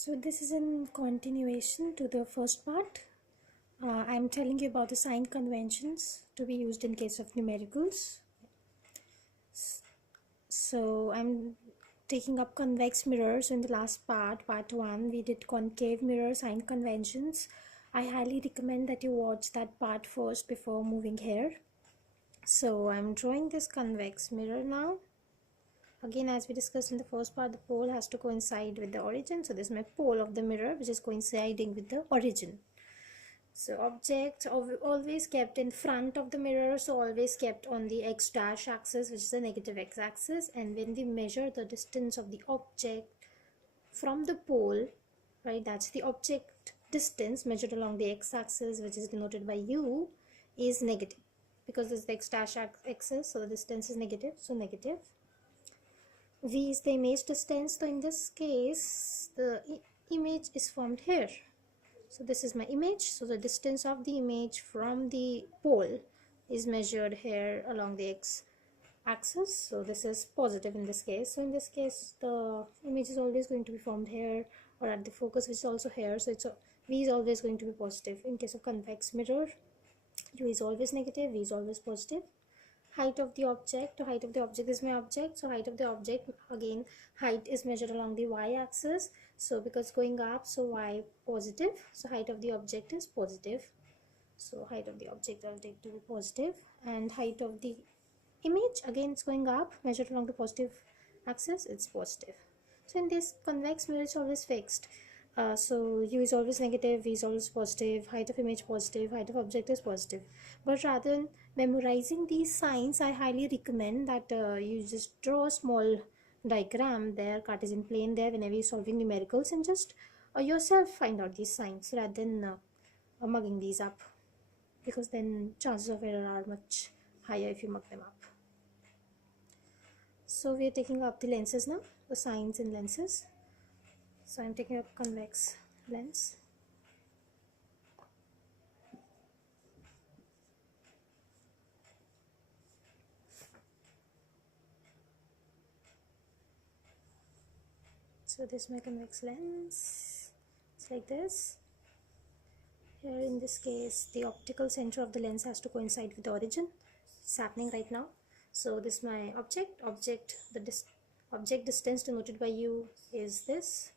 So this is in continuation to the first part. I'm telling you about the sign conventions to be used in case of numericals. So I'm taking up convex mirrors. In the last part 1, we did concave mirror sign conventions. I highly recommend that you watch that part first before moving here. So I'm drawing this convex mirror now. Again, as we discussed in the first part, the pole has to coincide with the origin. So this is my pole of the mirror, which is coinciding with the origin. So objects always kept in front of the mirror, so always kept on the x dash axis, which is the negative x axis. And when we measure the distance of the object from the pole, right, that's the object distance measured along the x axis, which is denoted by u, is negative, because this is the x dash axis, so the distance is negative, so negative. V is the image distance. So in this case, the image is formed here. So this is my image. So the distance of the image from the pole is measured here along the x axis. So this is positive in this case. So in this case, the image is always going to be formed here or at the focus, which is also here. So V is always going to be positive. In case of convex mirror, U is always negative, V is always positive. Height of the object, height of the object is my object, so height of the object, again height is measured along the y-axis, so because going up, so y positive, so height of the object is positive, so height of the object I'll take to be positive. And height of the image, again it's going up, measured along the positive axis, it's positive. So in this convex mirror, it's always fixed. So U is always negative, V is always positive, height of image positive, height of object is positive. But rather than memorizing these signs, I highly recommend that you just draw a small diagram there, Cartesian plane there, whenever you're solving numericals, and just yourself find out these signs rather than mugging these up, because then chances of error are much higher if you mug them up. So we are taking up the lenses now, the signs in lenses. So I'm taking up convex lens. So this is my convex lens. It's like this. Here in this case, the optical center of the lens has to coincide with the origin. It's happening right now. So this is my object. Object distance denoted by U is this,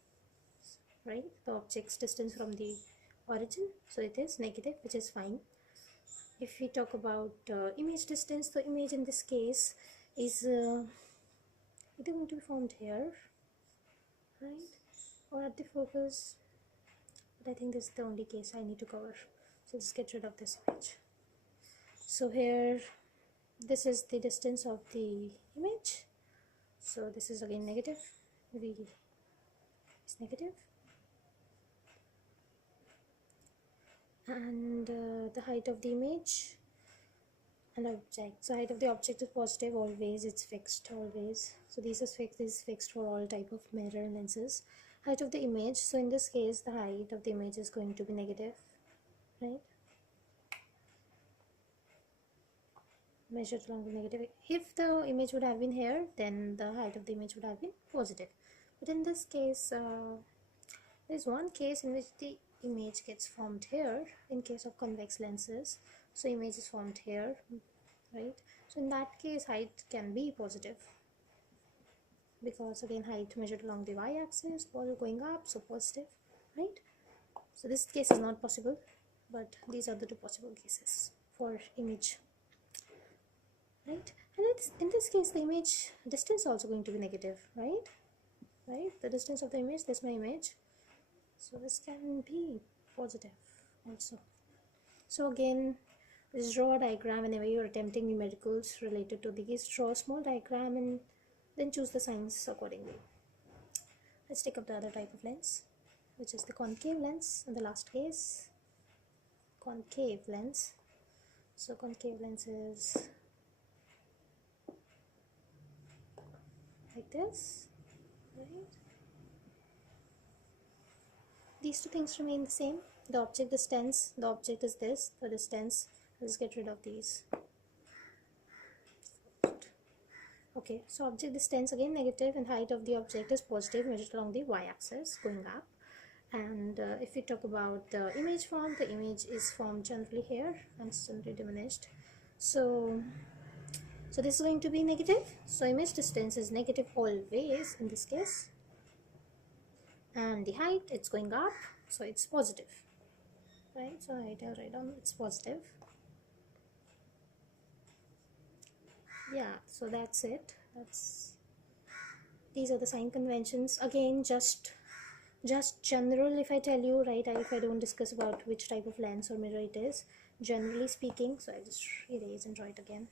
right? The object's distance from the origin. So it is negative, which is fine. If we talk about image distance, the image in this case is either going to be formed here, right, or at the focus, but I think this is the only case I need to cover, so just get rid of this image. So here, this is the distance of the image, so this is again negative, V is negative, and the height of the image and object, so height of the object is positive always, it's fixed always, so this is fixed for all type of mirror lenses. Height of the image, so in this case the height of the image is going to be negative, right, measured along the negative. If the image would have been here, then the height of the image would have been positive, but in this case there is one case in which the image gets formed here in case of convex lenses. So image is formed here, right? So in that case, height can be positive, because again height measured along the y-axis, ball going up, so positive, right? So this case is not possible, but these are the two possible cases for image, right? And in this case, the image distance is also going to be negative, right? The distance of the image, this is my image, so this can be positive also. So again, just draw a diagram whenever you're attempting numericals related to these. Draw a small diagram and then choose the signs accordingly. Let's take up the other type of lens, which is the concave lens in the last case. Concave lens. So concave lens is like this, right? These two things remain the same. The object distance, the object is this, the distance. Let's get rid of these. Okay, so object distance again negative, and height of the object is positive, measured along the y-axis going up. And if we talk about the image form, the image is formed generally here and generally diminished. So this is going to be negative. So image distance is negative always in this case, and the height, it's going up, so it's positive, right? So I'll write down it's positive. Yeah, so that's it. These are the sign conventions. Again, just general, if I tell you, right, if I don't discuss about which type of lens or mirror it is, generally speaking. So I just erase and draw it again.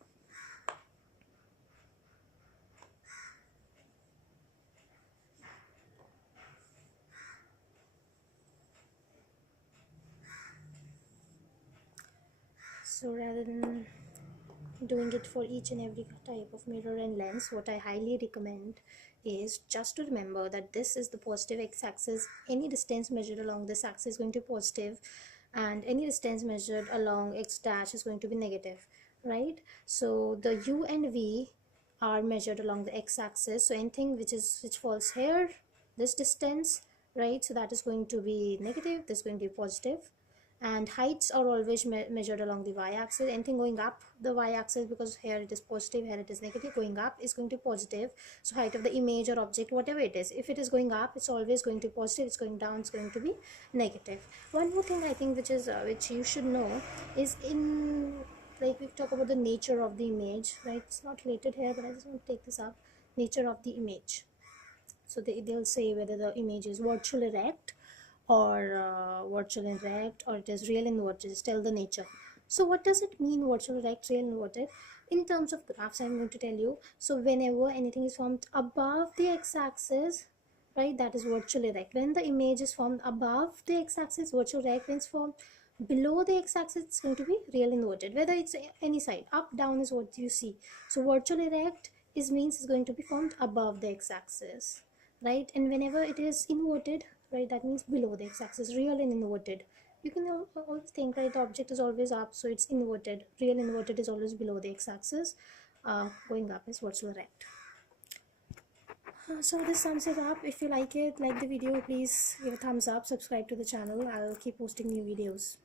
So rather than doing it for each and every type of mirror and lens, what I highly recommend is just to remember that this is the positive x-axis. Any distance measured along this axis is going to be positive, and any distance measured along x dash is going to be negative, right? So the u and v are measured along the x-axis, so anything which falls here, this distance, right, so that is going to be negative, this is going to be positive. And heights are always measured along the y-axis. Anything going up the y-axis, because here it is positive, here it is negative, going up is going to be positive. So height of the image or object, whatever it is, if it is going up, it's always going to be positive. It's going down, it's going to be negative. One more thing I think which you should know is, in like we talk about the nature of the image, right? It's not related here, but I just want to take this up. Nature of the image. So they'll say whether the image is virtual erect or virtual erect, or it is real inverted. Just tell the nature. So what does it mean, virtual erect, real inverted? In terms of graphs, I'm going to tell you. So whenever anything is formed above the x-axis, right, that is virtual erect. When the image is formed above the x-axis, virtual erect. When it's formed below the x-axis, it's going to be real inverted. Whether it's any side, up, down is what you see. So virtual erect means it's going to be formed above the x-axis, right? And whenever it is inverted, right, that means below the x-axis. Real and inverted, you can always think, right, the object is always up, so it's inverted. Real inverted is always below the x-axis. Going up is virtual erect. So this sums it up. If you like the video, please give a thumbs up, subscribe to the channel. I'll keep posting new videos.